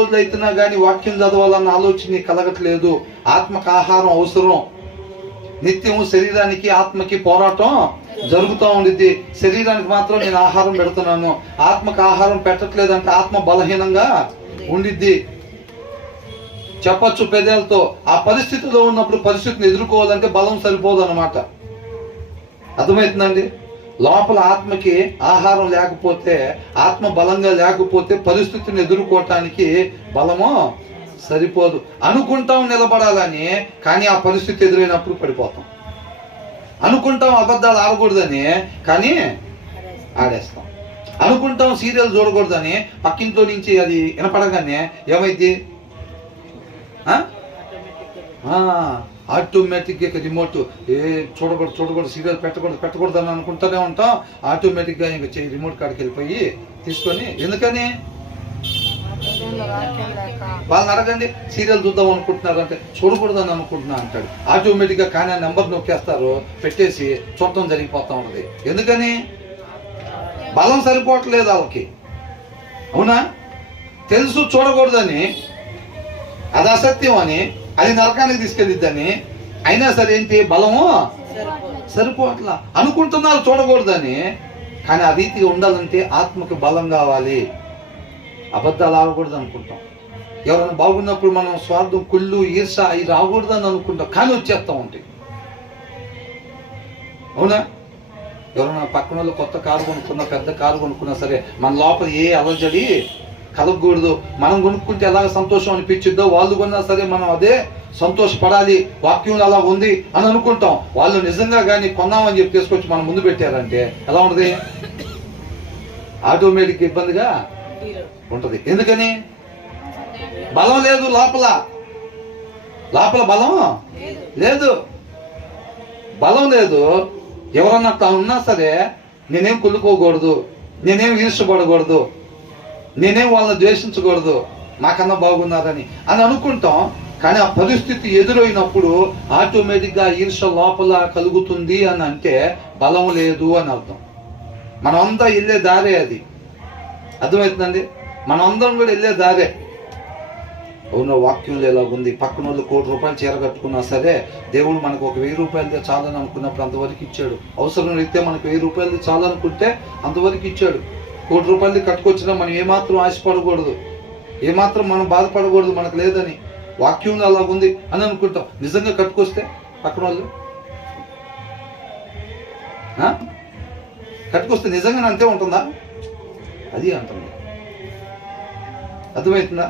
రోజులైతున్నా కానీ వాక్యం చదవాలన్న ఆలోచన కలగట్లేదు. ఆత్మకు ఆహారం అవసరం. నిత్యము శరీరానికి ఆత్మకి పోరాటం జరుగుతూ ఉండిద్ది. శరీరానికి మాత్రం నేను ఆహారం పెడుతున్నాను, ఆత్మకు ఆహారం పెట్టట్లేదంటే ఆత్మ బలహీనంగా ఉండిద్ది. చెప్పచ్చు పెదాలతో. ఆ పరిస్థితిలో ఉన్నప్పుడు పరిస్థితిని ఎదుర్కోవాలంటే బలం సరిపోదు అన్నమాట. అర్థమవుతుందండి? లోపల ఆత్మకి ఆహారం లేకపోతే, ఆత్మ బలంగా లేకపోతే పరిస్థితిని ఎదుర్కోవటానికి బలము సరిపోదు. అనుకుంటాం నిలబడాలని, కానీ ఆ పరిస్థితి ఎదురైనప్పుడు పడిపోతాం. అనుకుంటాం అబద్ధాలు ఆడకూడదని, కానీ ఆడేస్తాం. అనుకుంటాం సీరియల్ చూడకూడదని, పక్కింట్లో నుంచి అది వినపడగానే ఏమైంది? ఆటోమేటిక్గా రిమోట్ చూడకూడదు సీరియల్ పెట్టకూడదు అని అనుకుంటూనే ఉంటాం. ఆటోమేటిక్గా ఇంకా రిమోట్ కాడికి వెళ్ళిపోయి తీసుకొని, ఎందుకని వాళ్ళని అడగండి, సీరియల్ చూద్దాం అనుకుంటున్నారు అంటే చూడకూడదని అనుకుంటున్నా అంటాడు. ఆటోమేటిక్గా కానీ ఆ నెంబర్ నొక్కేస్తారు, పెట్టేసి చూడటం జరిగిపోతూ ఉంటుంది. ఎందుకని? బలం సరిపోవట్లేదు వాళ్ళకి. అవునా? తెలుసు చూడకూడదని, అది అసత్యం అని, అది నరకానికి తీసుకెళ్ళిద్దని, అయినా సరే ఏంటి? బలము సరిపోవట్లా. అనుకుంటున్నారు చూడకూడదని, కానీ ఆ రీతిగా ఉండాలంటే ఆత్మకి బలం కావాలి. అబద్ధాలు ఆడకూడదు అనుకుంటాం. ఎవరైనా బాగున్నప్పుడు మనం స్వార్థం, కుళ్ళు, ఈర్ష అవి రాకూడదని అనుకుంటాం, కానీ వచ్చేస్తూ ఉంటాయి. అవునా? ఎవరైనా పక్కన వాళ్ళు కొత్త కారు కొనుక్కున్నా, పెద్ద కారు కొనుక్కున్నా సరే మన లోపల ఏ అలజడి కలగకూడదు. మనం కొనుక్కుంటే ఎలాగ సంతోషం అనిపించిద్దో వాళ్ళు కొన్నా సరే మనం అదే సంతోషపడాలి. వాక్యం అలా ఉంది అని అనుకుంటాం. వాళ్ళు నిజంగా కానీ కొన్నామని చెప్పి తీసుకొచ్చి మనం ముందు పెట్టారంటే ఎలా ఉంటుంది? ఆటోమేటిక్ ఇబ్బందిగా ఉంటుంది. ఎందుకని? బలం లేదు లోపల బలం లేదు. బలం లేదు. ఎవరన్నా అట్లా ఉన్నా సరే నేనేం కుళ్ళుకోకూడదు, నేనేం ఈర్షపడకూడదు, నేనేం వాళ్ళని ద్వేషించకూడదు, నాకన్నా బాగున్నారని అని అనుకుంటాం. కానీ ఆ పరిస్థితి ఎదురైనప్పుడు ఆటోమేటిక్గా ఈర్ష లోపల కలుగుతుంది అని అంటే బలం లేదు అని అర్థం. మనమంతా వెళ్ళే దారే అది. అర్థమవుతుందండి? మనమందరం కూడా వెళ్ళే దారే. అవును, వాక్యంలో ఎలా ఉంది? పక్కన వాళ్ళు ₹1,00,00,000 చీర కట్టుకున్నా సరే దేవుడు మనకు ఒక ₹1,000 చాలని అనుకున్నప్పుడు అంతవరకు ఇచ్చాడు. అవసరం రీత్యా మనకు ₹1,000 చాలనుకుంటే అంతవరకు ఇచ్చాడు. ₹1,00,00,000 కట్టుకొచ్చినా మనం ఏమాత్రం ఆశపడకూడదు, ఏమాత్రం మనం బాధపడకూడదు మనకు లేదని. వాక్యంలో అలా ఉంది అని అనుకుంటాం. నిజంగా కట్టుకొస్తే పక్కన వాళ్ళు కట్టుకొస్తే నిజంగా అంతే ఉంటుందా? అది అంటుంది. అర్థమవుతుందా?